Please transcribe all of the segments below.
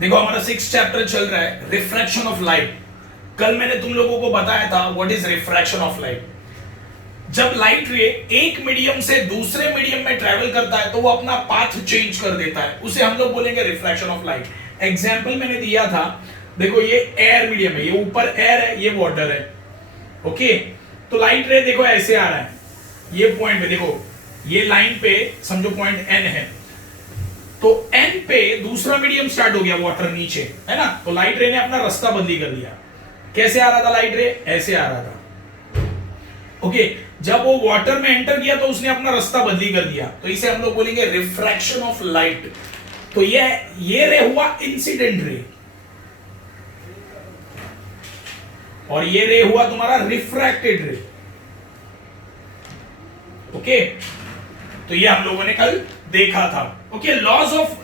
देखो हमारा 6th chapter चल रहा है रिफ्रैक्शन ऑफ लाइट। कल मैंने तुम लोगों को बताया था what is refraction of light. जब लाइट रे एक मीडियम से दूसरे मीडियम में ट्रेवल करता है तो वो अपना पाथ चेंज कर देता है, उसे हम लोग बोलेंगे रिफ्रैक्शन ऑफ लाइट। एग्जाम्पल मैंने दिया था, देखो ये एयर मीडियम है, ये ऊपर एयर है, ये वाटर है। ओके, तो लाइट रे देखो ऐसे आ रहा है, ये पॉइंट पे देखो, ये लाइन पे समझो पॉइंट एन है, तो एन पे दूसरा मीडियम स्टार्ट हो गया, वाटर नीचे है ना। तो लाइट रे ने अपना रास्ता बदली कर दिया। कैसे आ रहा था लाइट रे? ऐसे आ रहा था। ओके, जब वो वाटर में एंटर किया तो उसने अपना रास्ता बदली कर दिया, तो इसे हम लोग बोलेंगे रिफ्रैक्शन ऑफ लाइट। तो ये रे हुआ इंसिडेंट रे, और ये रे हुआ तुम्हारा रिफ्रैक्टेड रे। ओके, तो ये हम लोगों ने कल देखा था। ओके, लॉज ऑफ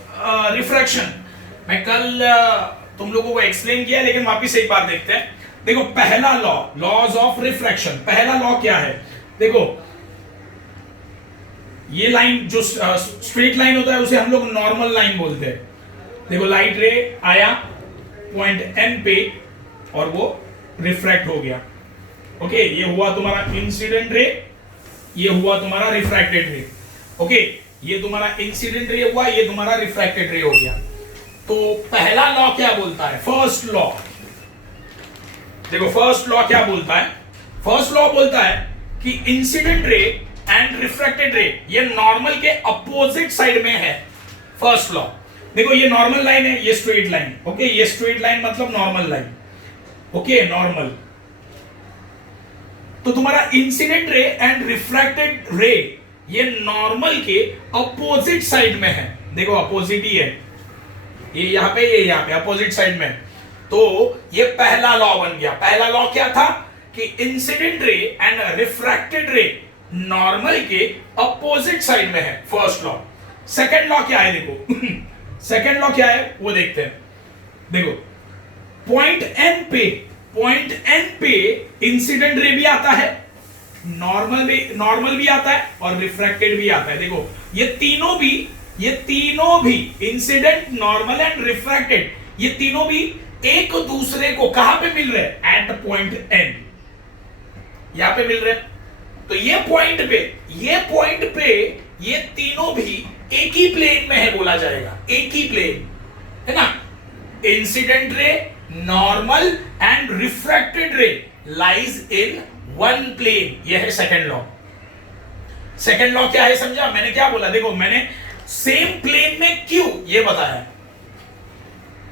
रिफ्रैक्शन मैं कल तुम लोगों को एक्सप्लेन किया, लेकिन वापिस एक बार देखते हैं। देखो पहला लॉ, लॉज ऑफ रिफ्रैक्शन, पहला लॉ क्या है? देखो ये लाइन जो स्ट्रेट लाइन होता है उसे हम लोग नॉर्मल लाइन बोलते हैं। देखो लाइट रे आया पॉइंट एन पे और वो रिफ्रैक्ट हो गया। ओके, ये हुआ तुम्हारा इंसिडेंट रे, ये हुआ तुम्हारा रिफ्रैक्टेड रे। ओके, ये तुम्हारा इंसिडेंट रे हुआ, ये तुम्हारा रिफ्रैक्टेड रे हो गया। तो पहला लॉ क्या बोलता है? First law. देखो फर्स्ट लॉ क्या बोलता है? फर्स्ट लॉ बोलता है कि इंसिडेंट रे एंड रिफ्रैक्टेड रे ये नॉर्मल के अपोजिट साइड में है। फर्स्ट लॉ देखो, ये नॉर्मल लाइन है, ये स्ट्रेट लाइन। ओके, ये स्ट्रेट लाइन मतलब नॉर्मल लाइन। Okay, normal. तो तुम्हारा इंसिडेंट रे एंड रिफ्रैक्टेड रे ये नॉर्मल के अपोजिट साइड में है। देखो अपोजिट ही है, ये यहां पे, ये यहां पे अपोजिट साइड में। तो ये पहला लॉ बन गया। पहला लॉ क्या था? कि इंसिडेंट रे एंड रिफ्रैक्टेड रे नॉर्मल के अपोजिट साइड में है, फर्स्ट लॉ। सेकंड लॉ क्या है? देखो सेकंड लॉ क्या है वो देखते हैं। देखो पॉइंट एन पे इंसिडेंट रे भी आता है, नॉर्मल भी आता है और रिफ्रैक्टेड भी आता है। देखो ये तीनों भी इंसिडेंट, नॉर्मल एंड रिफ्रैक्टेड, ये तीनों भी एक दूसरे को कहां पे मिल रहे हैं? एट पॉइंट एन, यहां पे मिल रहे हैं। तो ये पॉइंट पे ये तीनों भी एक ही प्लेन में है, बोला जाएगा एक ही प्लेन है ना। Incident ray, normal and refracted ray lies in one plane, यह है सेकंड लॉ। सेकंड लॉ क्या है समझा? मैंने क्या बोला? देखो मैंने सेम प्लेन में क्यों ये बताया।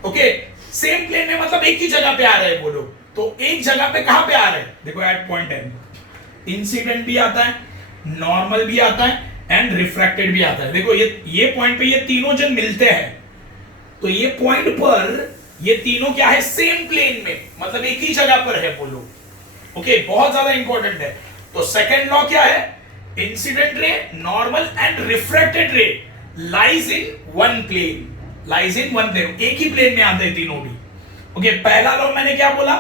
ओके, सेम प्लेन में मतलब एक ही जगह पे आ रहे हैं वो लोग। तो एक जगह पे कहां पे आ रहे हैं? देखो एट पॉइंट एन इंसिडेंट भी आता है, नॉर्मल भी आता है एंड रिफ्रैक्टेड भी आता है। देखो ये पॉइंट पे ये तीनों जन मिलते हैं, तो ये पॉइंट पर ये तीनों क्या है? सेम प्लेन में, मतलब एक ही जगह पर है वो लोग। ओके, बहुत ज्यादा इंपॉर्टेंट है। तो सेकंड लॉ क्या है? Incident ray, normal and refracted ray lies in one plane, lies in one plane, एक ही प्लेन में आते हैं तीनों भी। ओके, पहला लॉ मैंने क्या बोला?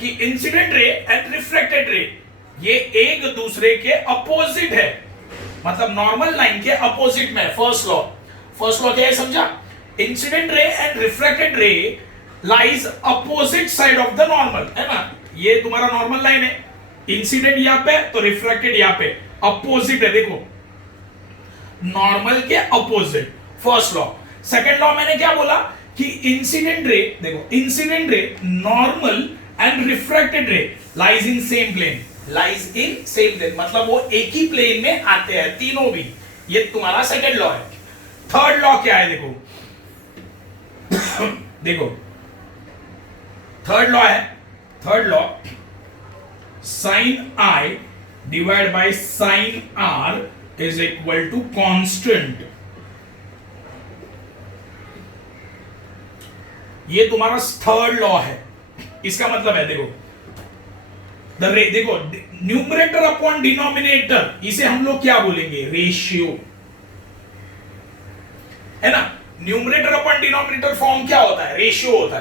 कि इंसिडेंट रे एंड रिफ्रैक्टेड रे ये एक दूसरे के अपोजिट है, मतलब नॉर्मल लाइन के अपोजिट में। फर्स्ट लॉ क्या है समझा? Incident ray and refracted ray lies opposite side of the normal, है ना। ये तुम्हारा नॉर्मल लाइन है, इंसिडेंट यहां पे तो रिफ्रैक्टेड यहां पे, अपोजिट है। देखो नॉर्मल के opposite, first law. Second law मैंने क्या बोला? कि इंसिडेंट रे, देखो incident ray, normal and refracted ray lies in same plane, lies in same plane, मतलब वो एक ही प्लेन में आते हैं तीनों भी। ये तुम्हारा सेकंड लॉ है। थर्ड लॉ क्या है? देखो देखो third law sine I divide by sine R is equal to constant. ये तुम्हारा थर्ड लॉ है। इसका मतलब है देखो देखो न्यूमरेटर अपॉन डिनोमिनेटर, इसे हम लोग क्या बोलेंगे? रेशियो, है ना। न्यूमरेटर अपॉन डिनोमिनेटर फॉर्म क्या होता है? रेशियो होता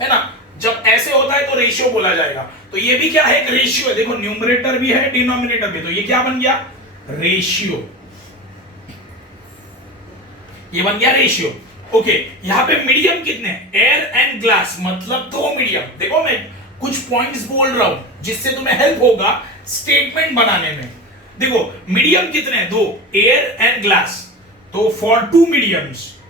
है ना। जब ऐसे होता है तो रेशियो बोला जाएगा। तो ये भी क्या है? एक रेशियो है। देखो न्यूमरेटर भी है, डिनोमिनेटर भी, तो ये क्या बन गया? रेशियो। ये बन गया रेशियो। ओके यहां पे मीडियम कितने, एयर एंड ग्लास, मतलब दो मीडियम। देखो मैं कुछ पॉइंट्स बोल रहा हूं जिससे तुम्हें हेल्प होगा स्टेटमेंट बनाने में। देखो मीडियम कितने हैं, दो, एयर एंड ग्लास। तो for two mediums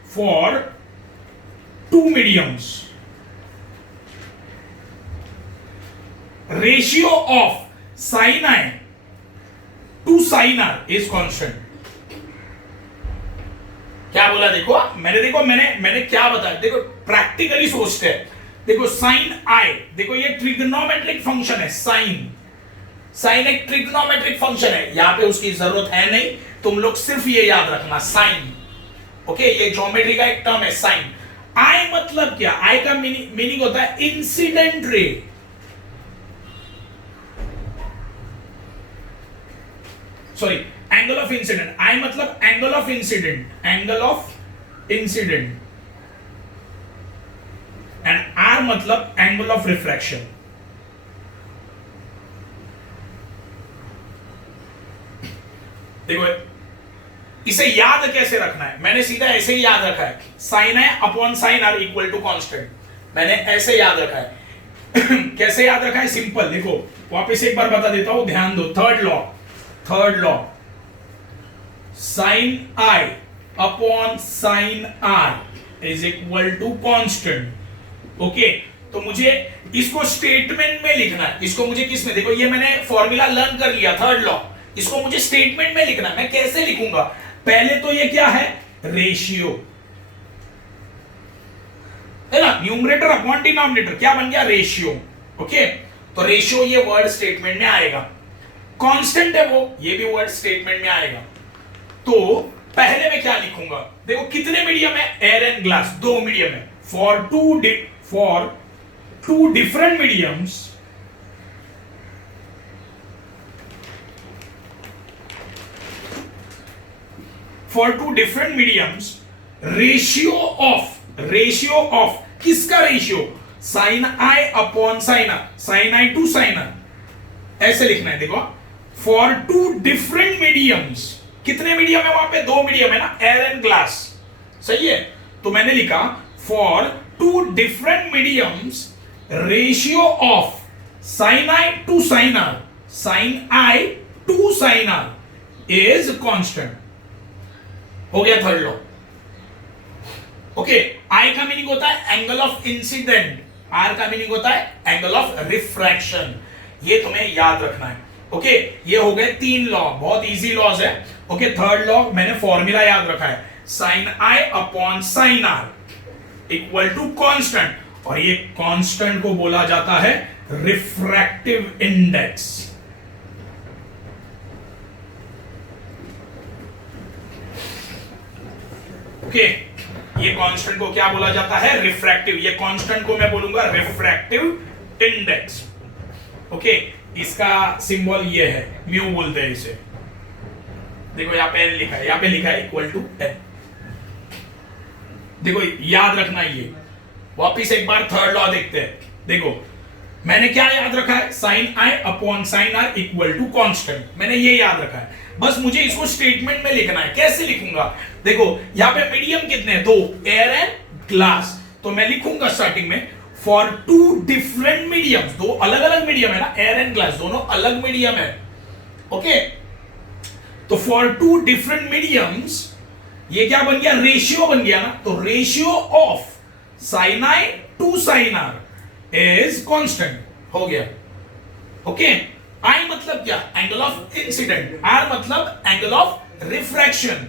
ratio of sine I to sine R is constant. क्या बोला, मैंने क्या बताया, देखो प्रैक्टिकली सोचते हैं। देखो साइन आई, देखो ये ट्रिग्नोमेट्रिक फंक्शन है, साइन एक ट्रिग्नोमेट्रिक फंक्शन है, यहां पे उसकी जरूरत है नहीं, तुम लोग सिर्फ ये याद रखना साइन। ओके ये ज्योमेट्री का एक टर्म है साइन। आई मतलब क्या, आई का मीनिंग होता है incident ray. Sorry angle of incident, i मतलब angle of incident, and r मतलब एंगल ऑफ रिफ्रैक्शन। देखो इसे याद कैसे रखना है, मैंने सीधा ऐसे ही याद रखा है, sine I upon sine R equal to constant, मैंने ऐसे याद रखा है। कैसे याद रखा है, सिंपल, देखो वापस एक बार बता देता हूं, ध्यान दो। Third law sine I upon sine R is equal to constant. Okay तो मुझे इसको स्टेटमेंट में लिखना है, इसको मुझे किस में, देखो ये मैंने फॉर्मूला लर्न कर लिया थर्ड लॉ, इसको मुझे स्टेटमेंट में लिखना है। मैं कैसे लिखूंगा, पहले तो ये क्या है, रेशियो है ना, न्यूमरेटर अपॉन डिनोमिनेटर क्या बन गया, रेशियो। ओके तो रेशियो ये वर्ड स्टेटमेंट में आएगा, कांस्टेंट है वो, ये भी वर्ड स्टेटमेंट में आएगा। तो पहले मैं क्या लिखूंगा, देखो कितने मीडियम है, एयर एंड ग्लास, दो मीडियम है। For two different mediums ratio of किसका ratio, sine I upon sine are, sine I to sine r, ऐसे लिखना है। देखो फॉर टू डिफरेंट मीडियम्स, कितने मीडियम है वहां पे, दो मीडियम है ना, एयर एंड ग्लास, सही है। तो मैंने लिखा for two different mediums ratio of sine I to sine are, sine I to sine R is constant. हो गया थर्ड लॉ। ओके आई का मीनिंग होता है एंगल ऑफ इंसिडेंट, आर का मीनिंग होता है एंगल ऑफ रिफ्रैक्शन, ये तुम्हें याद रखना है। ओके ये हो गए तीन लॉ, बहुत इजी लॉज है। ओके थर्ड लॉ मैंने फॉर्मूला याद रखा है, sine I upon sine R equal to constant, और ये कांस्टेंट को बोला जाता है रिफ्रैक्टिव इंडेक्स। ओके ये कांस्टेंट को क्या बोला जाता है, रिफ्रैक्टिव, ये कांस्टेंट को मैं बोलूंगा रिफ्रैक्टिव इंडेक्स। ओके इसका सिंबल ये है, म्यू बोलते हैं इसे। देखो यहाँ पे एन लिखा है, यहाँ पे लिखा है इक्वल टू एन। देखो याद रखना ये, वापिस एक बार थर्ड लॉ देखते हैं। देखो मैंने क्या याद रखा है, sine I upon sine R equal to constant, मैंने ये याद रखा है। बस मुझे इसको स्टेटमेंट में लिखना है, कैसे लिखूंगा, देखो यहाँ पे मीडियम कितने हैं, दो, एयर एंड ग्लास। तो मैं लिखूंगा स्टार्टिंग में फॉर टू डिफरेंट मीडियम्स, दो अलग अलग मीडियम है ना, एयर एंड ग्लास दोनों अलग मीडियम है। ओके तो फॉर टू डिफरेंट मीडियम्स ये क्या बन गया, रेशियो बन गया ना, तो ratio of sine I to sine R is constant, हो गया। ओके आई मतलब क्या, एंगल ऑफ इंसिडेंट, आर मतलब एंगल ऑफ रिफ्रैक्शन,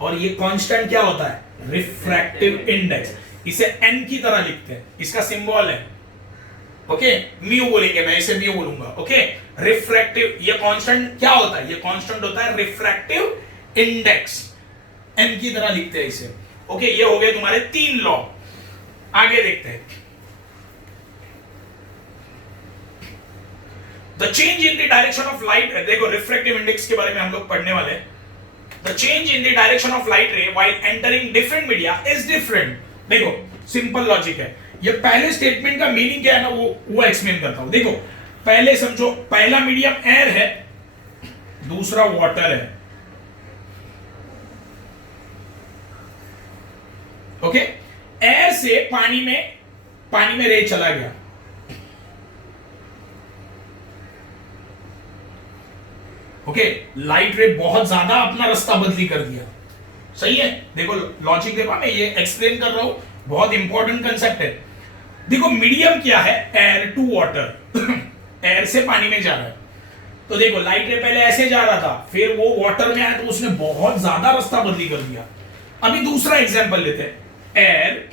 और ये कांस्टेंट क्या होता है, रिफ्रैक्टिव इंडेक्स। इसे एन की तरह लिखते हैं, इसका सिंबल है ओके म्यू बोलेंगे, मैं इसे म्यू बोलूंगा। ओके रिफ्रैक्टिव, ये कांस्टेंट क्या होता है, ये कांस्टेंट होता है रिफ्रैक्टिव इंडेक्स, एन की तरह लिखते हैं इसे। ओके ये हो गए तुम्हारे तीन लॉ। आगे देखते हैं, the change in the direction of light, देखो रिफ्रैक्टिव इंडेक्स के बारे में हम लोग पढ़ने वाले हैं। The change in the direction of light रे while entering different media is different. देखो सिंपल लॉजिक है, ये पहले स्टेटमेंट का मीनिंग क्या है ना वो एक्सप्लेन करता हूं। देखो पहले समझो, पहला मीडियम एयर है, दूसरा वाटर है। ओके, एयर से पानी में रे चला गया, ओके, लाइट रे बहुत ज्यादा अपना रास्ता बदली कर दिया, सही है। देखो लॉजिक देखो, मैं ये एक्सप्लेन कर रहा हूं, बहुत इंपॉर्टेंट कंसेप्ट है। देखो मीडियम क्या है, एयर टू वाटर एयर से पानी में जा रहा है, तो देखो लाइट रे पहले ऐसे जा रहा था, फिर वो वाटर में आया तो उसने बहुत ज्यादा रास्ता बदली कर दिया। अभी दूसरा एग्जांपल लेते हैं, एयर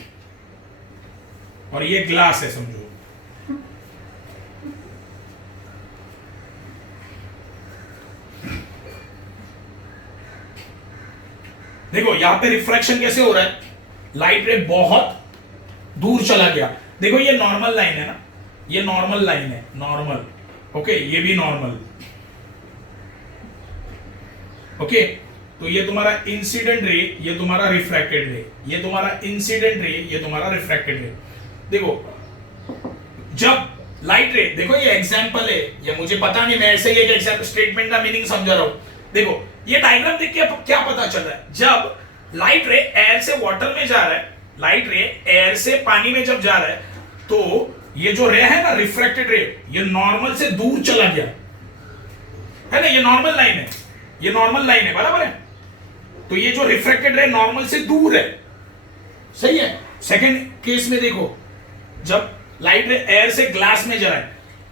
और ये ग्लास है समझो, देखो यहां पे रिफ्रैक्शन कैसे हो रहा है, लाइट रे बहुत दूर चला गया। देखो ये नॉर्मल लाइन है ना, ये नॉर्मल लाइन है, नॉर्मल, ओके, ये भी नॉर्मल, ओके। तो ये तुम्हारा इंसिडेंट रे, ये तुम्हारा रिफ्रैक्टेड रे, ये तुम्हारा इंसिडेंट रे, ये तुम्हारा रिफ्रैक्टेड रे। देखो जब लाइट रे, देखो ये एग्जांपल है, ये मुझे पता नहीं, मैं ऐसे ही एक एग्जांपल स्टेटमेंट का मीनिंग समझा रहा हूं। देखो ये डायग्राम देख के क्या पता चल रहा है, जब लाइट रे एयर से वाटर में जा रहा है, लाइट रे एयर से पानी में जब जा रहा है, तो ये जो रे है ना रिफ्रैक्टेड रे, ये नॉर्मल से दूर चला गया है ना, ये नॉर्मल लाइन है, ये नॉर्मल लाइन है, बराबर है। तो ये जो रिफ्रैक्टेड रे नॉर्मल से दूर है, सही है। सेकंड केस में देखो, जब लाइट रे एयर से ग्लास में जा रहा है,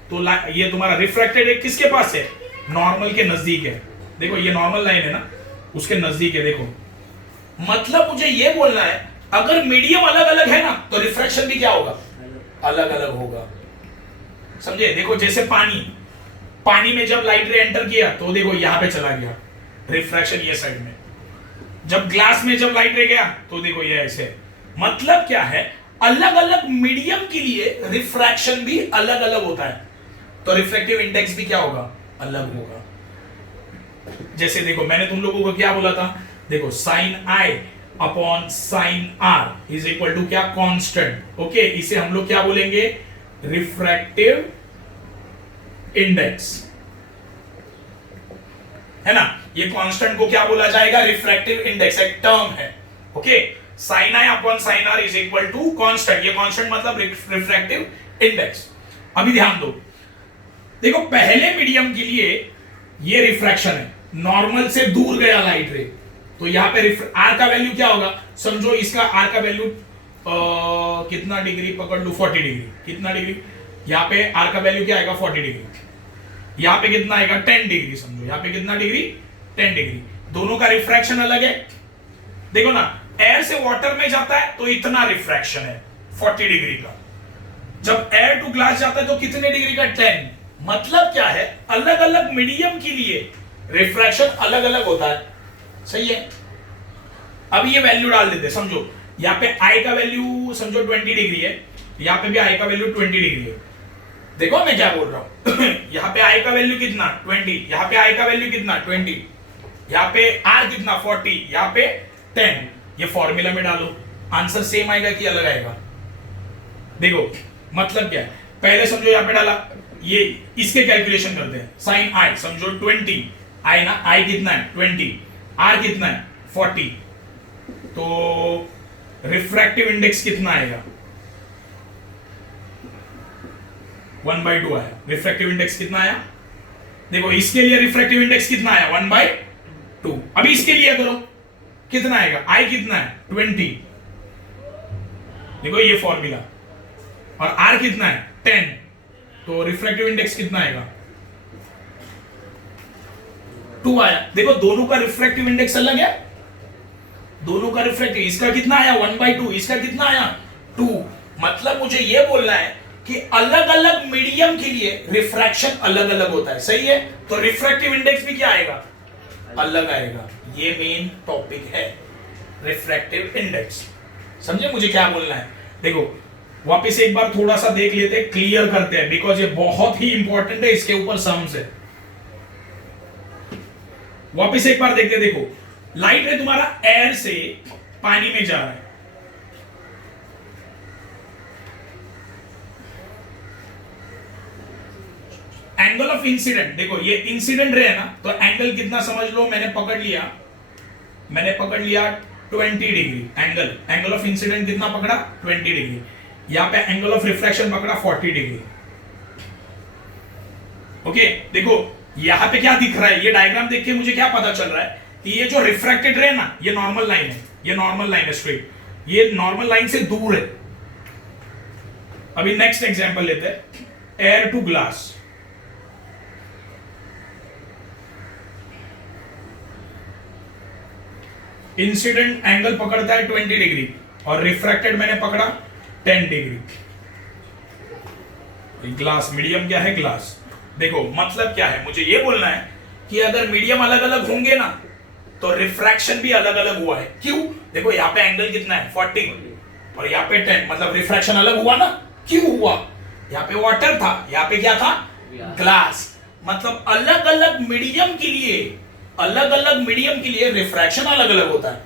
तो ये तुम्हारा रिफ्रैक्टेड रे किसके पास है, नॉर्मल के नजदीक है। देखो ये नॉर्मल लाइन है ना, उसके नजदीक है। देखो मतलब मुझे ये बोलना है, अगर मीडियम अलग अलग है ना, तो रिफ्रैक्शन भी क्या होगा, अलग अलग होगा, समझे। देखो जैसे पानी में जब लाइट रे एंटर किया, तो देखो यहां पे चला गया रिफ्रैक्शन, ये साइड में। जब ग्लास में जब लाइट रे गया, तो देखो ये ऐसे। मतलब क्या है, अलग अलग मीडियम के लिए रिफ्रैक्शन भी अलग अलग होता है, तो रिफ्रैक्टिव इंडेक्स भी क्या होगा, अलग होगा। जैसे देखो मैंने तुम लोगों को क्या बोला था, देखो sine I upon sine R is equal to क्या, कांस्टेंट, ओके। इसे हम लोग क्या बोलेंगे, रिफ्रैक्टिव इंडेक्स, है ना। ये कांस्टेंट को क्या बोला जाएगा, रिफ्रैक्टिव इंडेक्स, एक टर्म है, okay. Sine I upon sine R is equal to constant, ये कांस्टेंट मतलब रिफ्रैक्टिव इंडेक्स। अभी ध्यान दो, देखो पहले मीडियम के लिए ये रिफ्रैक्शन है, नॉर्मल से दूर गया लाइट रे, तो यहां पे आर का वैल्यू क्या होगा, समझो इसका आर का वैल्यू कितना डिग्री पकड़ लू, 40 डिग्री, कितना डिग्री, यहां पे आर का वैल्यू क्या आएगा, 40 डिग्री। यहां पे कितना आएगा, 10 डिग्री, समझो यहां पे कितना डिग्री, 10 डिग्री। दोनों का रिफ्रैक्शन अलग है। देखो ना, एयर से वाटर में जाता है तो इतना रिफ्रैक्शन है 40 डिग्री का, जब एयर टू ग्लास जाता है तो कितने डिग्री का, 10। मतलब क्या है, अलग अलग मीडियम के लिए रिफ्रैक्शन अलग अलग होता है, सही है। अब ये वैल्यू डाल देते, समझो यहाँ पे आई का वैल्यू समझो 20 डिग्री है, यहाँ पे भी आई का वैल्यू 20 डिग्री है। देखो मैं क्या बोल रहा हूं यहाँ पे आई का वैल्यू कितना, 20, यहाँ पे आई का वैल्यू कितना, 20, यहाँ पे आर कितना, 40, यहाँ पे 10। ये फॉर्मूला में डालो, आंसर सेम आएगा कि अलग आएगा। देखो मतलब क्या है, पहले समझो यहाँ पे डाला, ये इसके कैलकुलेशन करते हैं, साइन आई समझो 20, आई ना, आई कितना है 20, आर कितना है 40, तो रिफ्रैक्टिव इंडेक्स कितना आएगा, 1/2 आया। रिफ्रैक्टिव इंडेक्स कितना आया, देखो इसके लिए रिफ्रैक्टिव इंडेक्स कितना आया, 1/2। अभी इसके लिए करो, कितना आएगा, आई कितना है 20, देखो ये फॉर्मूला, और आर कितना है 10, तो रिफ्रैक्टिव इंडेक्स कितना आएगा, 2 आया। देखो दोनों का रिफ्रैक्टिव इंडेक्स अलग है, दोनों का रिफ्रैक्टिव, इसका कितना आया 1/2, इसका कितना आया 2। मतलब मुझे यह बोलना है कि अलग अलग मीडियम के लिए रिफ्रैक्शन अलग अलग होता है, सही है। तो रिफ्रैक्टिव इंडेक्स भी क्या आएगा, अलग आएगा। ये मेन टॉपिक है रिफ्रैक्टिव इंडेक्स, समझे मुझे क्या बोलना है। देखो वापस एक बार थोड़ा सा देख लेते हैं, क्लियर करते हैं, बिकॉज ये बहुत ही इंपॉर्टेंट है, इसके ऊपर सम्स है। वापस एक बार देखते, देखो लाइट है तुम्हारा एयर से पानी में जा रहा है, एंगल ऑफ इंसिडेंट, देखो ये इंसिडेंट रे है ना, तो एंगल कितना समझ लो, मैंने पकड़ लिया 20 degree angle, angle of incident कितना पकड़ा 20 डिग्री, यहां पे एंगल ऑफ रिफ्रैक्शन पकड़ा 40 डिग्री। ओके देखो यहां पे क्या दिख रहा है, ये डायग्राम देख के मुझे क्या पता चल रहा है कि ये जो रिफ्रैक्टेड रे ना ये नॉर्मल लाइन है, ये नॉर्मल लाइन है स्ट्रेट, ये नॉर्मल लाइन से दूर है। अभी नेक्स्ट एग्जांपल लेते हैं, air to glass. Incident angle पकड़ता है 20 डिग्री और रिफ्रैक्टेड मैंने पकड़ा 10 डिग्री। ग्लास मीडियम क्या है, ग्लास। देखो मतलब क्या है, मुझे ये बोलना है कि अगर मीडियम अलग अलग होंगे ना तो रिफ्रैक्शन भी अलग अलग हुआ है। क्यों? देखो यहाँ पे एंगल कितना है 40 और यहाँ पे 10, मतलब रिफ्रैक्शन अलग हुआ ना। क्यों हुआ? यहाँ पे वाटर था, यहाँ पे क्या था, ग्लास। मतलब अलग अलग मीडियम के लिए, अलग अलग मीडियम के लिए रिफ्रैक्शन अलग अलग होता है।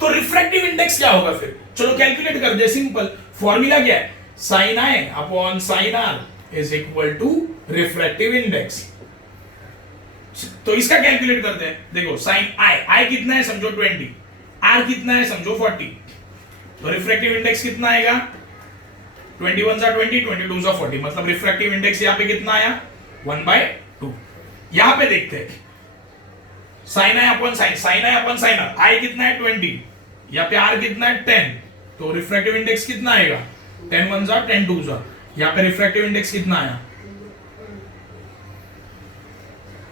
तो रिफ्रैक्टिव इंडेक्स क्या होगा फिर? चलो कैलकुलेट कर दे, सिंपल फॉर्मूला क्या है, sine I upon sine R is equal to refractive index. तो इसका कैलकुलेट करते हैं। देखो साइन आई, आई कितना है समझो 20, आर कितना है समझो 40, तो रिफ्रैक्टिव इंडेक्स कितना आएगा 21 जा 20, 22 जा 40, मतलब रिफ्रैक्टिव इंडेक्स यहाँ पे कितना आया 1/2। यहां पे देखते हैं sine I upon sine, sine I upon sine r, i कितना है 20, यहाँ पे आर कितना है 10, तो रिफ्रैक्टिव इंडेक्स कितना आएगा 10 1 जा 10 2 जा, यहाँ पे रिफ्रैक्टिव इंडेक्स कितना आया।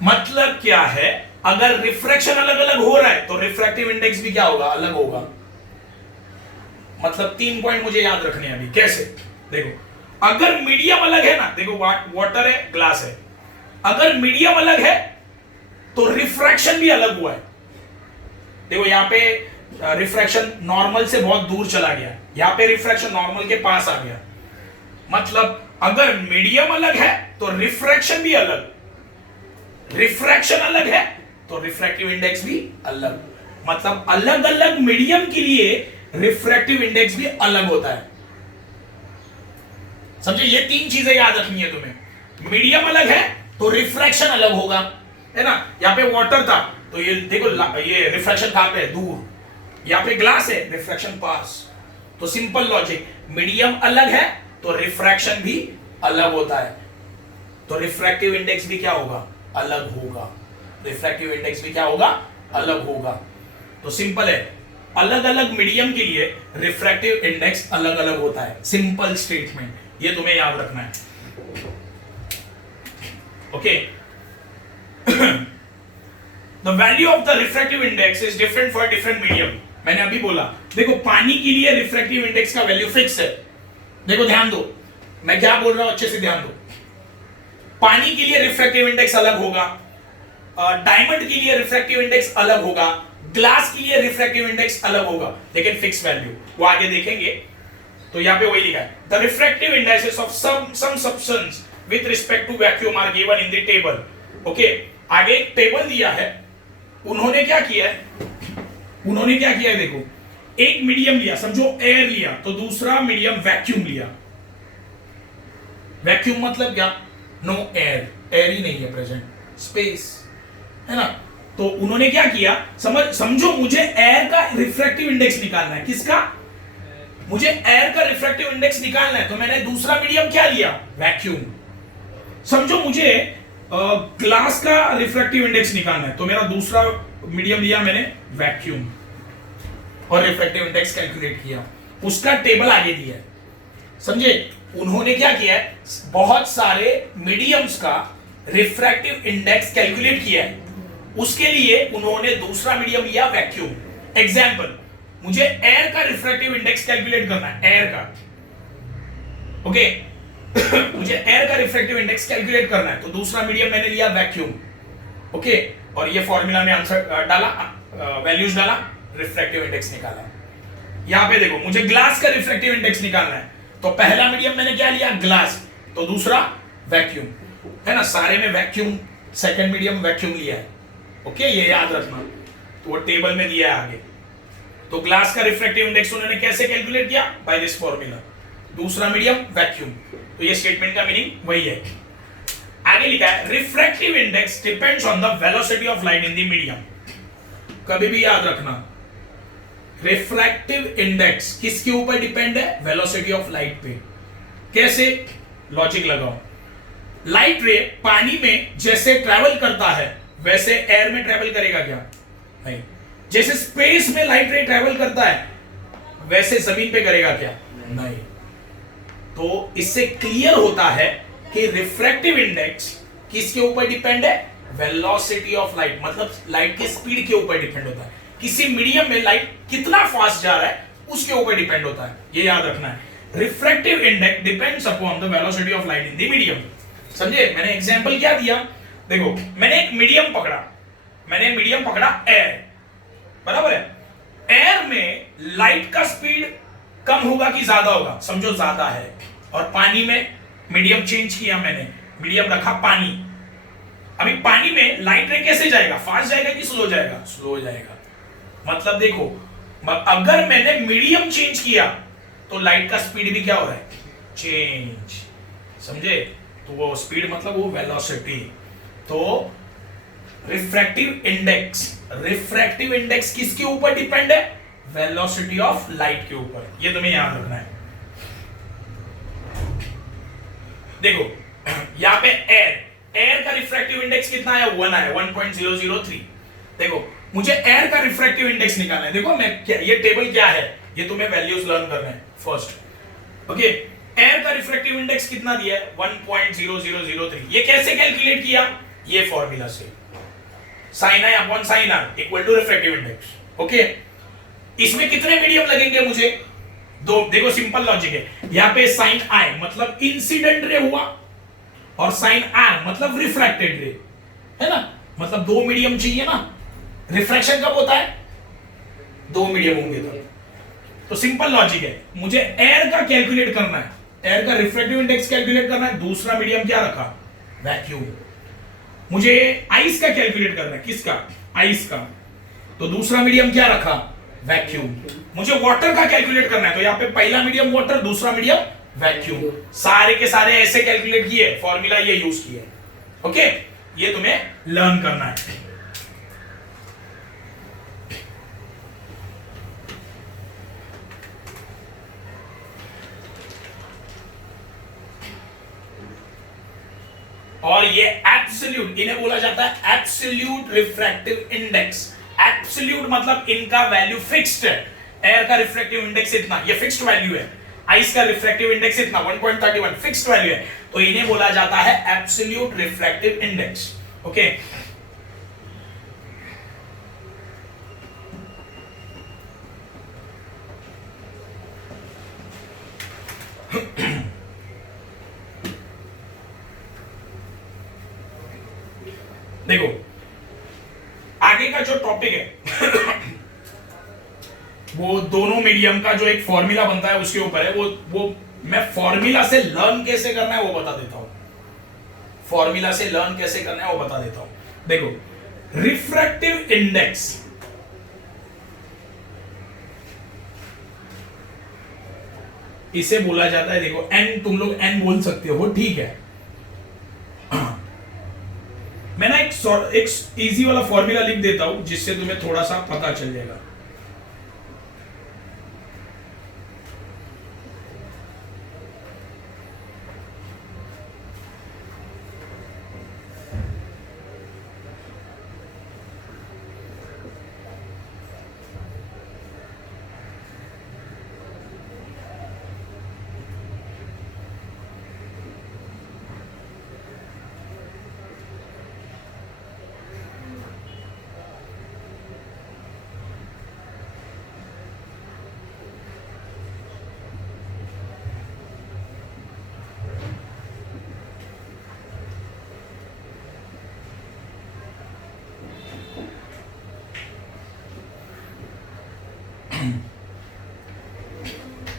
मतलब क्या है, अगर रिफ्रैक्शन अलग अलग हो रहा है तो रिफ्रैक्टिव इंडेक्स भी क्या होगा, अलग होगा। मतलब 3 पॉइंट मुझे याद रखने हैं। अभी कैसे, देखो अगर मीडियम अलग है ना, देखो वाटर है ग्लास है, अगर मीडियम अलग है तो रिफ्रैक्शन भी अलग हुआ है। देखो यहाँ पे रिफ्रैक्शन नॉर्मल से बहुत दूर चला गया, यहाँ पे रिफ्रैक्शन नॉर्मल के पास आ गया। मतलब अगर मीडियम अलग है तो रिफ्रैक्शन भी अलग, रिफ्रैक्शन अलग है तो रिफ्रैक्टिव इंडेक्स भी अलग। मतलब अलग अलग मीडियम के लिए रिफ्रैक्टिव इंडेक्स भी अलग होता है। समझे, ये 3 चीजें याद रखनी है तुम्हें। मीडियम अलग है तो रिफ्रैक्शन अलग होगा, है ना। यहाँ पे वाटर था तो ये देखो ये रिफ्रैक्शन कहां पे है, दूर। यहाँ पे ग्लास है, रिफ्रैक्शन पास। तो सिंपल लॉजिक, मीडियम अलग है तो रिफ्रैक्शन भी अलग होता है, तो रिफ्रैक्टिव इंडेक्स भी क्या होगा, अलग होगा। रिफ्रैक्टिव इंडेक्स भी क्या होगा, अलग होगा। तो सिंपल है, अलग अलग मीडियम के लिए रिफ्रैक्टिव इंडेक्स अलग अलग होता है। सिंपल स्टेटमेंट, ये तुम्हें याद रखना है। Okay, the value of the refractive index is different for different medium. मैंने अभी बोला, देखो पानी के लिए रिफ्रैक्टिव इंडेक्स का वैल्यू फिक्स है। देखो ध्यान दो, मैं क्या बोल रहा हूं अच्छे से ध्यान दो। पानी के लिए रिफ्रैक्टिव इंडेक्स अलग होगा, डायमंड के लिए रिफ्रैक्टिव इंडेक्स अलग होगा, ग्लास के लिए रिफ्रैक्टिव इंडेक्स अलग होगा, लेकिन फिक्स वैल्यू वो आगे देखेंगे। तो यहां पे वही लिखा है, the refractive indexes of some substance with respect to vacuum are given in the table. Okay, आगे एक टेबल दिया है, उन्होंने क्या किया है, उन्होंने क्या किया है, देखो एक मीडियम लिया, समझो एयर लिया, तो दूसरा मीडियम वैक्यूम लिया। वैक्यूम मतलब क्या, नो एयर, एयर ही नहीं है प्रेजेंट, स्पेस, है ना। तो उन्होंने क्या किया, समझो मुझे एयर का रिफ्रैक्टिव इंडेक्स निकालना है। किसका, मुझे एयर का रिफ्रैक्टिव इंडेक्स निकालना है, तो मैंने दूसरा मीडियम क्या लिया, वैक्यूम। समझो मुझे ग्लास का रिफ्रैक्टिव इंडेक्स निकालना है, तो मेरा दूसरा मीडियम लिया मैंने वैक्यूम और रिफ्रैक्टिव इंडेक्स कैलकुलेट किया। उसका टेबल आगे दिया है, समझे। उन्होंने क्या किया है, बहुत सारे मीडियम्स का रिफ्रैक्टिव इंडेक्स कैलकुलेट किया है, उसके लिए उन्होंने दूसरा मीडियम लिया वैक्यूम। एग्जांपल, मुझे एयर का रिफ्रैक्टिव इंडेक्स कैलकुलेट करना है, एयर का, ओके मुझे एयर का रिफ्रैक्टिव इंडेक्स कैलकुलेट करना है, तो दूसरा मीडियम मैंने लिया वैक्यूम, ओके। और ये फॉर्मूला में आंसर डाला, वैल्यूज डाला, रिफ्रैक्टिव इंडेक्स निकाला। यहां पे देखो मुझे ग्लास का रिफ्रैक्टिव इंडेक्स निकालना है, तो पहला मीडियम मैंने क्या लिया, ग्लास, तो दूसरा वैक्यूम, है ना। सारे में वैक्यूम, सेकंड मीडियम वैक्यूम लिया है, ओके, ये याद रखना। तो वो टेबल में दिया है आगे। तो ग्लास का रिफ्रैक्टिव इंडेक्स उन्होंने कैसे कैलकुलेट किया, बाय दिस फॉर्मूला, दूसरा मीडियम वैक्यूम। तो ये स्टेटमेंट का मीनिंग वही है। आगे लिखा है, refractive index depends on the velocity of light in the medium. कभी भी याद रखना, रिफ्रैक्टिव इंडेक्स किसके ऊपर डिपेंड है? वेलोसिटी ऑफ लाइट पे। कैसे? लॉजिक लगाओ। लाइट रे पानी में जैसे ट्रैवल करता है वैसे एयर में ट्रैवल करेगा क्या? नहीं। जैसे स्पेस में लाइट रे ट्रैवल करता है वैसे जमीन पे करेगा क्या? नहीं। तो इससे क्लियर होता है कि रिफ्रैक्टिव इंडेक्स किसके ऊपर डिपेंड है? वेलोसिटी ऑफ लाइट, मतलब लाइट की स्पीड के ऊपर डिपेंड होता है। किसी मीडियम में लाइट कितना फास्ट जा रहा है उसके ऊपर डिपेंड होता है, ये याद रखना है। Refractive index depends upon the velocity of light in the medium. समझे? मैंने एग्जांपल क्या दिया? देखो, मैंने एक मीडियम पकड़ा एयर, बराबर है। एयर में लाइट का स्पीड कम होगा कि ज्यादा होगा? समझो ज्यादा है। और पानी में मीडियम चेंज किया मैंने, मीडियम रखा पानी। अभी पानी में लाइट रे कैसे जाएगा? फास्ट जाएगा कि स्लो जाएगा? स्लो जाएगा। मतलब देखो, अगर मैंने मीडियम चेंज किया तो लाइट का स्पीड भी क्या हो रहा है? चेंज। समझे? तो वो स्पीड मतलब वो वेलोसिटी। तो रिफ्रैक्टिव इंडेक्स किसके ऊपर डिपेंड है? वेलोसिटी ऑफ लाइट के ऊपर। ये तुम्हें याद रखना है। देखो, यहां पे एयर का रिफ्रैक्टिव इंडेक्स कितना आया? 1 आया, 1.003। देखो, मुझे एयर का रिफ्रैक्टिव इंडेक्स निकालना है। देखो, मैं क्या, ये टेबल क्या है, ये तुम्हें वैल्यूज लर्न करना है फर्स्ट। ओके, एयर का रिफ्रैक्टिव इंडेक्स कितना दिया है? 1.0003। ये कैसे कैलकुलेट किया? ये फॉर्मूला से, sin i upon sin r equal to refractive index. Okay, इसमें कितने मीडियम लगेंगे मुझे? दो। देखो, सिंपल लॉजिक है। यहां पे sin i मतलब इंसिडेंट रे हुआ और sin r मतलब रिफ्रैक्टेड रे, है ना? मतलब दो मीडियम चाहिए ना। रिफ्रैक्शन कब होता है? दो मीडियम होंगे तो सिंपल लॉजिक है। मुझे एयर का कैलकुलेट करना है, एयर का रिफ्रैक्टिव इंडेक्स कैलकुलेट करना है। दूसरा मीडियम क्या रखा? वैक्यूम। मुझे आइस का कैलकुलेट करना है। किसका? आइस का। तो दूसरा मीडियम क्या रखा? वैक्यूम। मुझे वाटर का कैलकुलेट करना है, तो यहां पे पहला मीडियम वाटर, दूसरा मीडियम वैक्यूम। सारे के सारे ऐसे कैलकुलेट किए, फॉर्मूला ये यूज किए। ओके, ये तुम्हें लर्न करना है। और ये एब्सोल्यूट, इन्हें बोला जाता है एब्सोल्यूट रिफ्रैक्टिव इंडेक्स। एब्सोल्यूट मतलब इनका वैल्यू फिक्स्ड है। एयर का रिफ्रैक्टिव इंडेक्स इतना, ये फिक्स्ड वैल्यू है। आइस का रिफ्रैक्टिव इंडेक्स इतना 1.31, फिक्स्ड वैल्यू है। तो इन्हें बोला जाता है एब्सोल्यूट रिफ्रैक्टिव इंडेक्स। ओके, देखो आगे का जो टॉपिक है वो दोनों मीडियम का जो एक फॉर्मूला बनता है उसके ऊपर है। वो मैं फॉर्मूला से लर्न कैसे करना है वो बता देता हूं। फॉर्मूला से लर्न कैसे करना है वो बता देता हूं। देखो, रिफ्रैक्टिव इंडेक्स इसे बोला जाता है, देखो एन, तुम लोग एन बोल सकते हो, ठीक है। मैं ना एक इजी वाला फॉर्मूला लिख देता हूं जिससे तुम्हें थोड़ा सा पता चल जाएगा।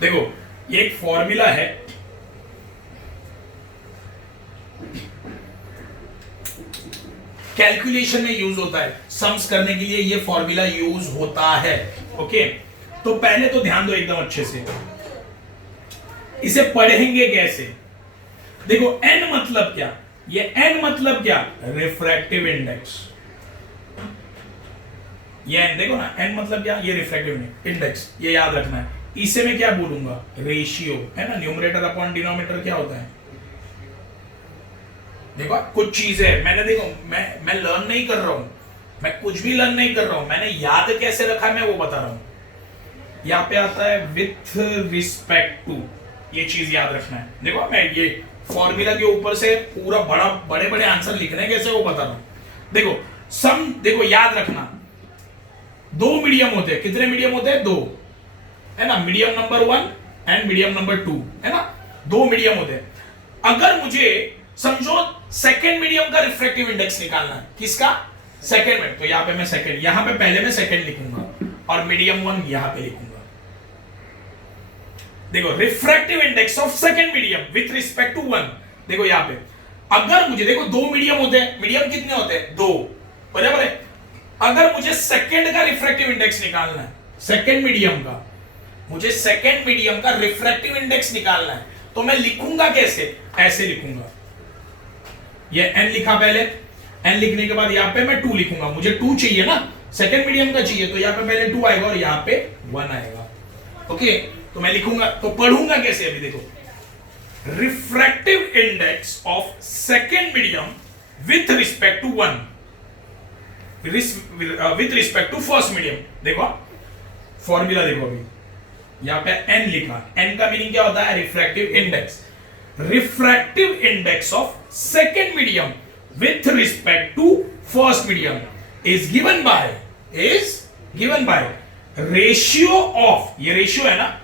देखो, ये एक फॉर्मूला है, कैलकुलेशन में यूज होता है, सम्स करने के लिए ये फॉर्मूला यूज होता है। ओके, तो पहले तो ध्यान दो एकदम अच्छे से, इसे पढ़ेंगे कैसे। देखो, एन मतलब क्या? ये एन मतलब क्या? Refractive index. ये एन देखो ना, एन मतलब क्या, ये रिफ्रैक्टिव इंडेक्स, ये याद रखना है। इसे मैं क्या बोलूंगा, रेशियो, है ना, न्यूमरेटर अपॉन डिनोमिनेटर क्या होता है। देखो कुछ चीज है, मैंने देखो मैं लर्न नहीं कर रहा हूं, मैं कुछ भी लर्न नहीं कर रहा हूं, मैंने याद कैसे रखा है मैं वो बता रहा हूं। यहाँ पे आता है विथ रिस्पेक्ट टू, ये चीज याद रखना है। देखो मैं ये फॉर्मूला के ऊपर से पूरा बड़े बड़े आंसर लिखने कैसे वो बता रहा हूं। देखो सम, देखो याद रखना, दो मीडियम होते हैं, कितने मीडियम होते हैं, दो, है ना, medium number 1 and medium number 2, है ना, दो मीडियम होते हैं। अगर मुझे समझो सेकेंड मीडियम का रिफ्रैक्टिव इंडेक्स निकालना है, किसका, सेकेंड में, तो यहाँ पे मैं सेकेंड, यहाँ पे पहले मैं सेकेंड लिखूंगा और मीडियम 1 यहाँ पे लिखूंगा। देखो refractive index of second medium with respect to 1, देखो यहाँ पे अगर मुझे, देखो दो मीडियम होते हैं, मीडियम कितने होते हैं, दो, बराबर है। अगर मुझे सेकेंड का रिफ्रैक्टिव इंडेक्स निकालना है, सेकेंड मीडियम का, मुझे सेकेंड मीडियम का रिफ्रैक्टिव इंडेक्स निकालना है, तो मैं लिखूंगा कैसे, ऐसे लिखूंगा, ये n लिखा पहले, n लिखने के बाद यहाँ पे मैं 2 लिखूंगा, मुझे 2 चाहिए ना, सेकेंड मीडियम का चाहिए, तो यहाँ पे पहले 2 आएगा और यहाँ पे 1 आएगा। ओके, तो मैं लिखूंगा, तो पढ़ूंगा कैसे, अभी देखो, refractive index of second medium with respect to 1 with respect to first medium. देखो फॉर्मूला देखो, अभी यहाँ पे n लिखा, n का मीनिंग क्या होता है, refractive index. Refractive index of second medium with respect to first medium is given by ratio of, ये रेशियो है ना,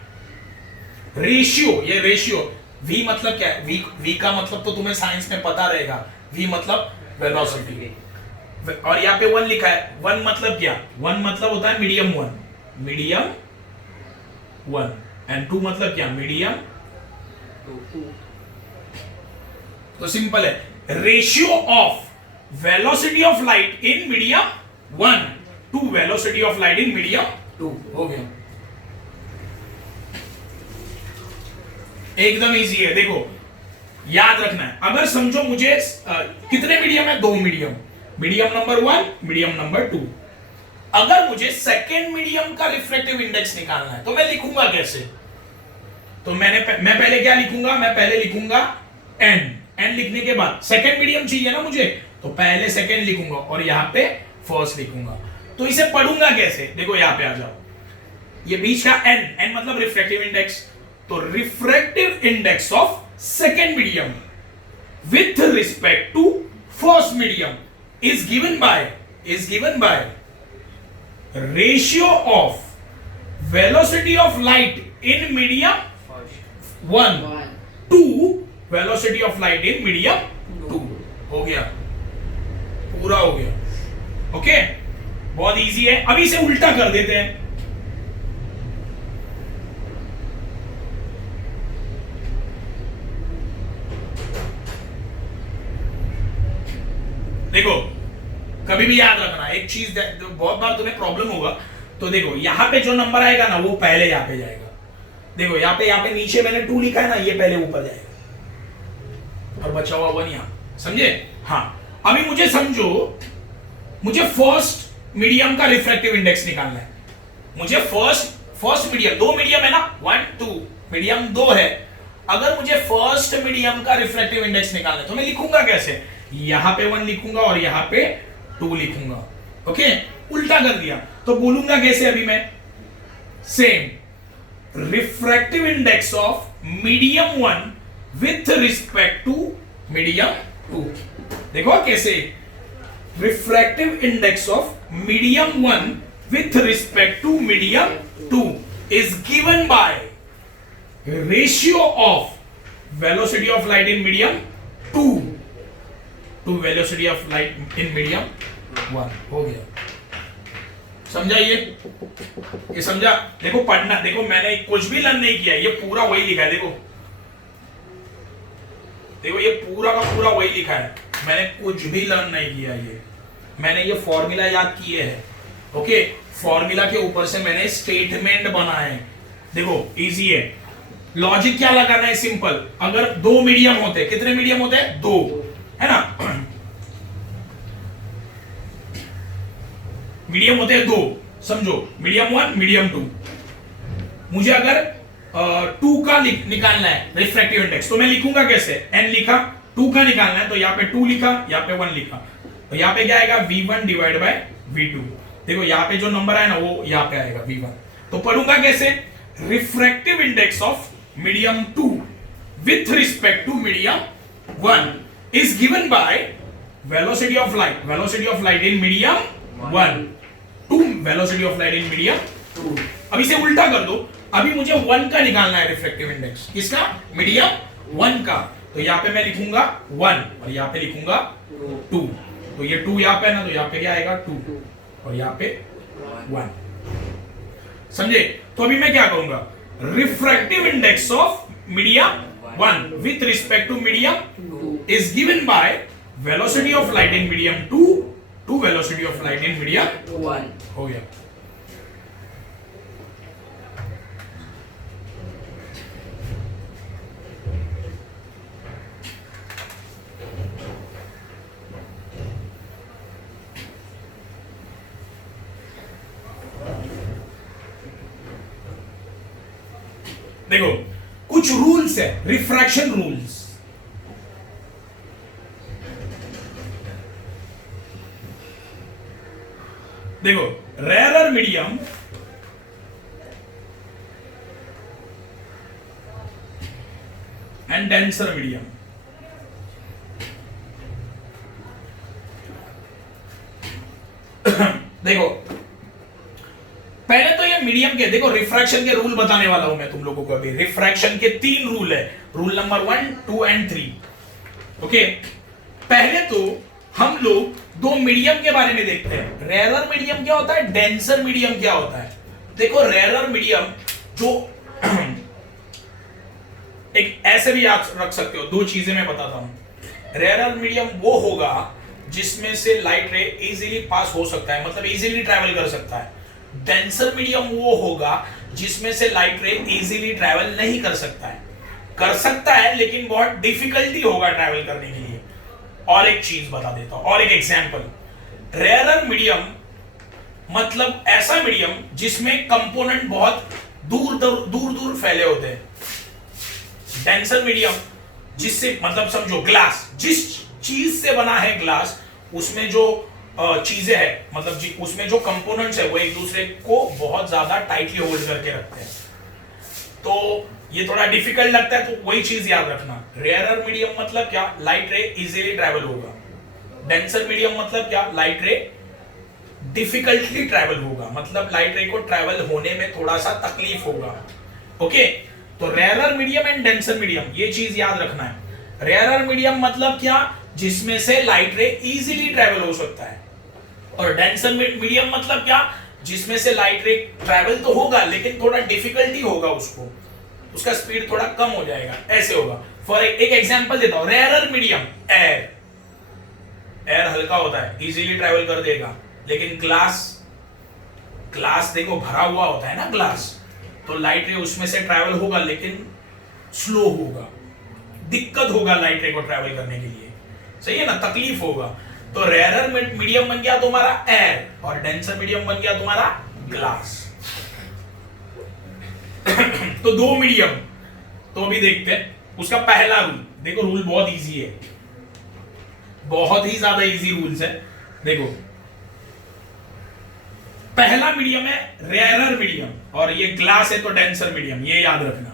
रेशियो, ये रेशियो, v मतलब क्या है, v का मतलब तो तुम्हें साइंस में पता रहेगा, v मतलब वेलोसिटी, और यहाँ पे 1 लिखा है, 1 मतलब क्या, 1 मतलब होता है मीडियम 1 एंड 2 मतलब क्या, मीडियम 2। तो सिंपल है, ratio of velocity of light in medium 1 to velocity of light in medium 2, हो गया, एकदम इजी है। देखो याद रखना है, अगर समझो मुझे कितने मीडियम है, दो medium, medium number 1, medium number 2। अगर मुझे सेकेंड मीडियम का रिफ्रैक्टिव इंडेक्स निकालना है, तो मैं लिखूंगा कैसे, तो मैं पहले क्या लिखूंगा, मैं पहले लिखूंगा n लिखने के बाद सेकेंड मीडियम चाहिए ना मुझे, तो पहले सेकेंड लिखूंगा और यहाँ पे फर्स्ट लिखूंगा। तो इसे पढ़ूंगा कैसे, देखो यहाँ पे आ जाओ, ये बीच का n मतलब रिफ्रैक्टिव इंडेक्स, तो refractive index of second medium with respect to first medium is given by ratio of velocity of light in medium 1 to velocity of light in medium 2। हो गया, पूरा हो गया। ओके, बहुत इजी है। अभी इसे उल्टा कर देते हैं, देखो कभी भी याद रखना एक चीज, बहुत बार तुम्हें प्रॉब्लम होगा, तो देखो यहां पे जो नंबर आएगा ना वो पहले यहां पे जाएगा। देखो यहाँ पे नीचे मैंने 2 लिखा है ना, ये पहले ऊपर जाएगा और बचा हुआ 1 यहां, समझे। हाँ, अभी मुझे समझो, मुझे फर्स्ट मीडियम का रिफ्रैक्टिव इंडेक्स निकालना है। मुझे फर्स्ट मीडियम, दो मीडियम है ना, 1 2, मीडियम 2 है। अगर मुझे फर्स्ट मीडियम का रिफ्रैक्टिव इंडेक्स निकालना है तो मैं लिखूंगा कैसे, यहां पे 1 लिखूंगा और यहां पे 2 लिखूंगा। ओके, उल्टा कर दिया, तो बोलूंगा कैसे अभी मैं, same refractive index of medium 1 with respect to medium 2। देखो कैसे, refractive index of medium 1 with respect to medium 2 is given by ratio of velocity of light in medium 2 to velocity of light in medium 1। हो गया, समझा ये समझा। देखो पढ़ना, देखो मैंने कुछ भी लर्न नहीं किया, ये पूरा वही लिखा है। देखो ये पूरा का पूरा वही लिखा है, मैंने कुछ भी लर्न नहीं किया। ये मैंने ये फॉर्मूला याद किए हैं। ओके, फॉर्मूला के ऊपर से मैंने स्टेटमेंट बनाए। देखो इजी है, लॉजिक क्या लगाना है, सिंपल। अगर दो मीडियम होते, कितने मीडियम होते हैं, 2, है ना। मीडियम होते हैं दो, समझो मीडियम 1 मीडियम 2। मुझे अगर 2 का निकालना है रिफ्रैक्टिव इंडेक्स, तो मैं लिखूंगा कैसे, n लिखा, 2 का निकालना है तो यहाँ पे 2 लिखा, यहाँ पे 1 लिखा, तो यहाँ पे क्या आएगा v1 डिवाइड बाय v2। देखो यहाँ पे जो नंबर है ना वो यहाँ पे आएगा v1। तो पढ़ूंगा कैसे, refractive index of medium 2 with respect to medium 1 is given by velocity of light in medium 1 to velocity of light in medium 2। अब इसे उल्टा कर दो, अभी मुझे 1 का निकालना है रिफ्रैक्टिव इंडेक्स, किसका, मीडियम 1 का। तो यहाँ पे मैं लिखूंगा 1 और यहाँ पे लिखूंगा 2। तो ये 2 यहाँ पे है ना, तो यहाँ पे क्या आएगा 2 और यहाँ पे 1। समझे। तो अभी मैं क्या करूंगा, refractive index of medium 1 with respect to medium 2 is given by velocity of light in medium 2 to velocity of light in medium 1। हो गया। देखो कुछ रूल्स है, रिफ्रैक्शन रूल्स। देखो rarer medium and denser medium. देखो पहले तो ये मीडियम के, देखो रिफ्रैक्शन के रूल बताने वाला हूं मैं तुम लोगों को अभी। रिफ्रैक्शन के 3 रूल है, रूल नंबर 1, 2 एंड 3। ओके, पहले तो हम लोग 2 मीडियम के बारे में देखते हैं। रेयरर मीडियम क्या होता है, डेंसर मीडियम क्या होता है। देखो रेयरर मीडियम जो एक ऐसे भी याद रख सकते हो, 2 चीजें मैं बताता हूं। रेयरर मीडियम वो होगा जिसमें से लाइट रे इजीली पास हो सकता है, मतलब इजीली ट्रैवल कर सकता है। डेंसर मीडियम वो होगा जिसमें से लाइट रे इजीली ट्रैवल नहीं कर सकता है, कर सकता है लेकिन बहुत डिफिकल्टी होगा ट्रैवल करने के लिए। और एक चीज बता देता हूं, और एक एग्जांपल, रेयरर मीडियम मतलब ऐसा मीडियम जिसमें कंपोनेंट बहुत दूर दूर फैले होते हैं। डेंसर मीडियम जिससे, मतलब समझो ग्लास, जिस चीज से बना है ग्लास, उसमें जो चीजें हैं, मतलब उसमें जो कंपोनेंट्स है वो एक दूसरे को बहुत ज्यादा टाइटली होल्ड करके रखते हैं। तो ये थोड़ा डिफिकल्ट लगता है, तो वही चीज याद रखना। रेयरर मीडियम मतलब क्या, लाइट रे इजीली ट्रैवल होगा। डेंसर मीडियम मतलब क्या, लाइट रे डिफिकल्टली ट्रैवल होगा, मतलब लाइट रे को ट्रैवल होने में थोड़ा सा तकलीफ होगा। ओके, तो rarer medium and denser medium, ये चीज याद रखना है। रेयरर मीडियम मतलब क्या, जिसमें से लाइट रे इजीली ट्रैवल हो सकता है। और डेंसर मीडियम मतलब क्या, जिसमें से लाइट रे ट्रैवल तो होगा लेकिन थोड़ा डिफिकल्टी होगा, उसको उसका स्पीड थोड़ा कम हो जाएगा, ऐसे होगा। फॉर एक एग्जांपल देता हूं, रेयरर मीडियम एयर, एयर हल्का होता है, इजीली ट्रैवल कर देगा, लेकिन ग्लास देखो भरा हुआ होता है ना ग्लास, तो लाइट रे उसमें से ट्रैवल होगा लेकिन स्लो होगा, दिक्कत होगा लाइट रे को ट्रैवल करने के लिए, सही है ना, तकलीफ होगा। तो रेयरर मीडियम बन गया तुम्हारा एयर और डेंसर मीडियम बन गया तुम्हारा ग्लास। तो 2 मीडियम, तो अभी देखते हैं उसका पहला रूल। देखो रूल बहुत इजी है, बहुत ही ज्यादा इजी रूल्स है। देखो पहला मीडियम है रेयरर मीडियम और ये ग्लास है तो डेंसर मीडियम, ये याद रखना।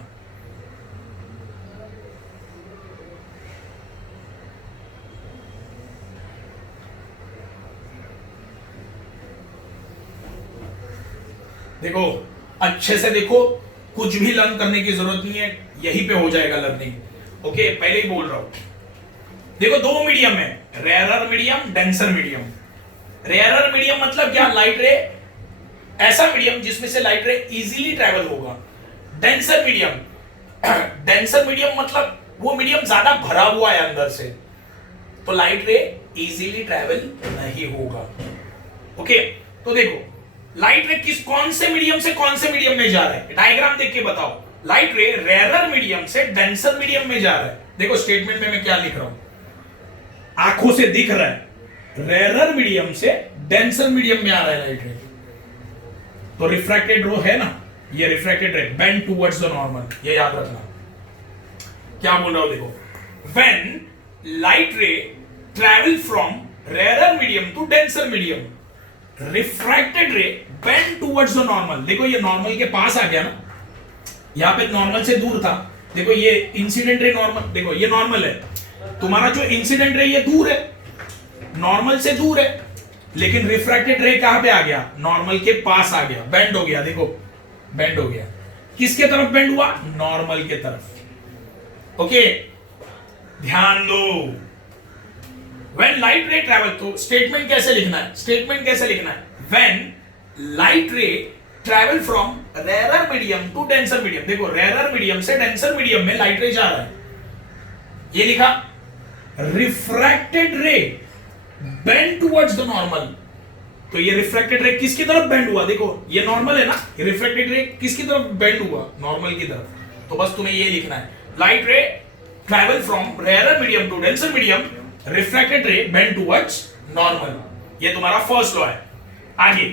देखो अच्छे से देखो, कुछ भी लर्न करने की जरूरत नहीं है, यहीं पे हो जाएगा लर्निंग। ओके, पहले ही बोल रहा हूं। देखो 2 मीडियम है, rarer medium, denser medium. Rarer medium मतलब क्या, लाइट रे, ऐसा मीडियम जिसमें से लाइट रे इजीली ट्रैवल होगा। डेंसर मीडियम, डेंसर मीडियम मतलब वो मीडियम ज्यादा भरा हुआ है अंदर से, तो लाइट रे इजीली ट्रैवल नहीं होगा। ओके, तो देखो लाइट रे कौन से मीडियम से कौन से मीडियम में जा रहा है, डायग्राम देख के बताओ। लाइट रे रेयरर मीडियम से डेंसर मीडियम में जा रहा है। देखो स्टेटमेंट में मैं क्या लिख रहा हूं, आंखों से दिख रहा है, रेयरर मीडियम से डेंसर मीडियम में आ रहा है लाइट रे। तो रिफ्रैक्टेड रो है ना, ये refracted ray bend towards the normal, ये याद रखना। क्या बोल रहा हूं देखो, when light ray travel from rare medium to denser medium, refracted ray bend towards the normal. देखो ये नॉर्मल के पास आ गया ना, यहां पे नॉर्मल से दूर था। देखो ये इंसिडेंट रे नॉर्मल, देखो ये नॉर्मल है, तुम्हारा जो इंसिडेंट रे ये दूर है, नॉर्मल से दूर है, लेकिन रिफ्रैक्टेड रे कहां पे आ गया, नॉर्मल के पास आ गया, बेंड हो गया। देखो बेंड हो गया, किसके तरफ बेंड हुआ, नॉर्मल के तरफ। ओके, ध्यान दो, व्हेन लाइट रे ट्रैवल, तो स्टेटमेंट कैसे लिखना है, स्टेटमेंट कैसे लिखना है, when light ray travel from rare medium to denser medium. देखो रेयर मीडियम से डेंसर मीडियम में लाइट रे जा रहा है, ये लिखा, refracted ray bend towards the normal. तो ये रिफ्रैक्टेड रे किसकी तरफ बेंड हुआ, देखो ये नॉर्मल है ना, रिफ्रैक्टेड रे किसकी तरफ बेंड हुआ, नॉर्मल की तरफ। तो बस तुम्हें ये लिखना है, light ray travel from rare medium to denser medium, refracted ray bend towards normal. ये तुम्हारा फर्स्ट लॉ है। आगे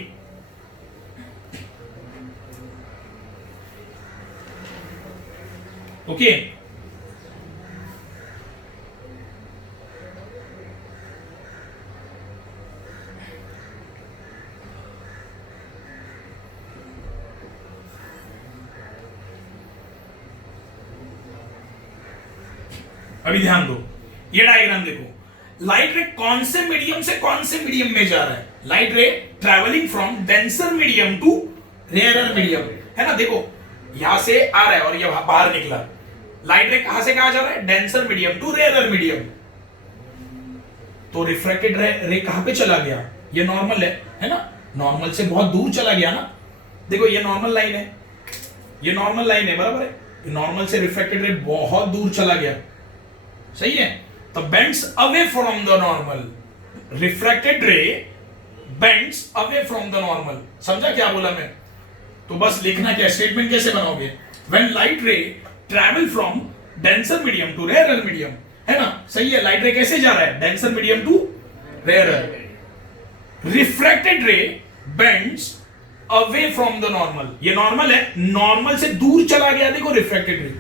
ओके, अभी ध्यान दो, ये डायग्राम देखो, लाइट रे कौन से मीडियम से कौन से मीडियम में जा रहा है, light ray travelling from denser medium to rarer medium, है ना। देखो यहां से आ रहा है और ये बाहर निकला, लाइट रे कहां से कहां जा रहा है, denser medium to rarer medium. तो रिफ्रैक्टेड रे कहां पे चला गया, ये नॉर्मल है ना, नॉर्मल से बहुत दूर चला गया ना। देखो ये नॉर्मल लाइन है, ये नॉर्मल लाइन है, बराबर है, नॉर्मल से रिफ्रैक्टेड रे बहुत दूर चला गया, सही है। तो bends away from the normal, refracted ray bends away from the normal. समझा क्या बोला मैं, तो बस लिखना क्या, स्टेटमेंट कैसे बनाओगे, when light ray travel from denser medium to rarer medium, है ना, सही है। लाइट रे कैसे जा रहा है, denser medium to rarer, refracted ray bends away from the normal, ये नॉर्मल है, नॉर्मल से दूर चला गया, देखो रिफ्रैक्टेड रे,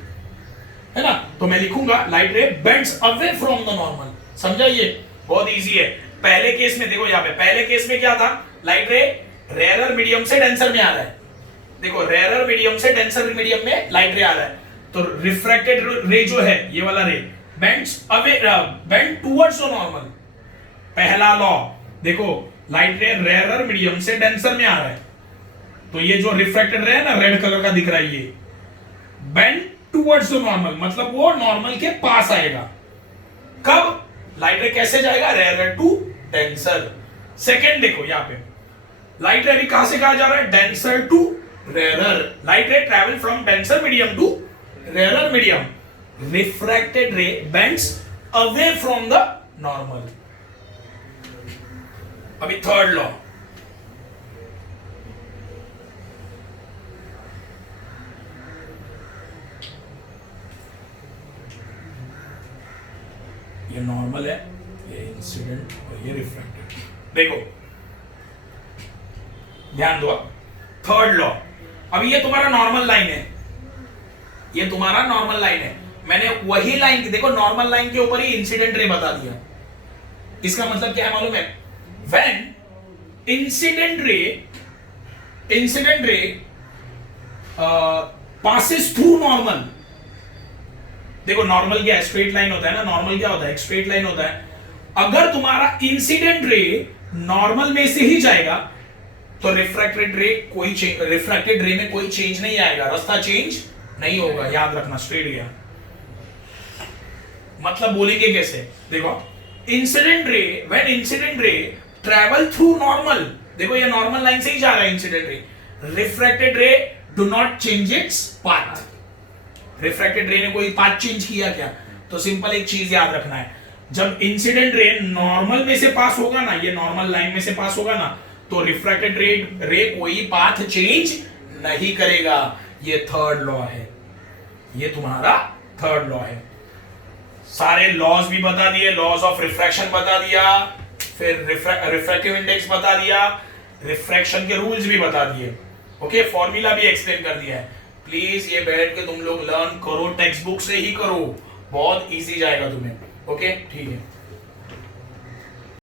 है ना। तो मैं लिखूंगा light ray bends away from the normal. समझा, ये बहुत इजी है। पहले केस में देखो, यहां पे पहले केस में क्या था, लाइट रे रेयरर मीडियम से डेंसर में आ रहा है, देखो रेयरर मीडियम से डेंसर मीडियम में लाइट रे आ रहा है, तो रिफ्रैक्टेड रे जो है ये वाला ray bends away, bend towards the normal. पहला लॉ देखो, लाइट रे रेयरर मीडियम से डेंसर में आ रहा है, तो ये जो रिफ्रैक्टेड रे है ना, रेड कलर का दिख रहा है, ये बेंड टुवर्ड्स द नॉर्मल, मतलब वो नॉर्मल के पास आएगा। कब, लाइट रे कैसे जाएगा, रेयरर टू डेंसर। सेकंड देखो यहां पे, लाइट रे कहां से कहां जा रहा है, denser to rarer, light ray travel from denser medium to rarer medium, refracted ray bends away from the normal. अभी थर्ड लॉ, ये नॉर्मल है, ये इंसिडेंट और ये रिफ्रैक्टेड। देखो ध्यान दो, थर्ड लॉ, अब ये तुम्हारा नॉर्मल लाइन है, ये तुम्हारा नॉर्मल लाइन है, मैंने वही लाइन, देखो नॉर्मल लाइन के ऊपर ही इंसिडेंट रे बता दिया। इसका मतलब क्या है मालूम है, when incident ray passes through normal. देखो नॉर्मल क्या है, स्ट्रेट लाइन होता है ना, नॉर्मल क्या होता है, एक स्ट्रेट लाइन होता है। अगर तुम्हारा इंसिडेंट रे नॉर्मल में से ही जाएगा तो रिफ्रैक्टेड रे में कोई चेंज नहीं आएगा, रास्ता चेंज नहीं होगा, याद रखना, स्ट्रेट गया। मतलब बोलेंगे कैसे, देखो when incident ray travel through normal, देखो ये नॉर्मल लाइन से ही जा रहा है इंसिडेंट रे, रिफ्रैक्टेड रे do not change its path. Refracted रे ने कोई पाथ चेंज किया क्या, तो सिंपल एक चीज याद रखना है, जब इंसिडेंट रे नॉर्मल में से पास होगा ना, ये नॉर्मल लाइन में से पास होगा ना, तो रिफ्रैक्टेड रे कोई पाथ चेंज नहीं करेगा। ये थर्ड लॉ है, ये तुम्हारा थर्ड लॉ है। सारे लॉज भी बता दिए, लॉज ऑफ रिफ्रैक्शन बता दिया, फिर रिफ्रैक्टिव इंडेक्स बता दिया, रिफ्रैक्शन के रूल्स भी बता दिए। ओके, फॉर्मूला भी एक्सप्लेन कर दिया है। प्लीज ये बैठ के तुम लोग लर्न करो, टेक्स्ट बुक से ही करो, बहुत इजी जाएगा तुम्हें। ओके ठीक है।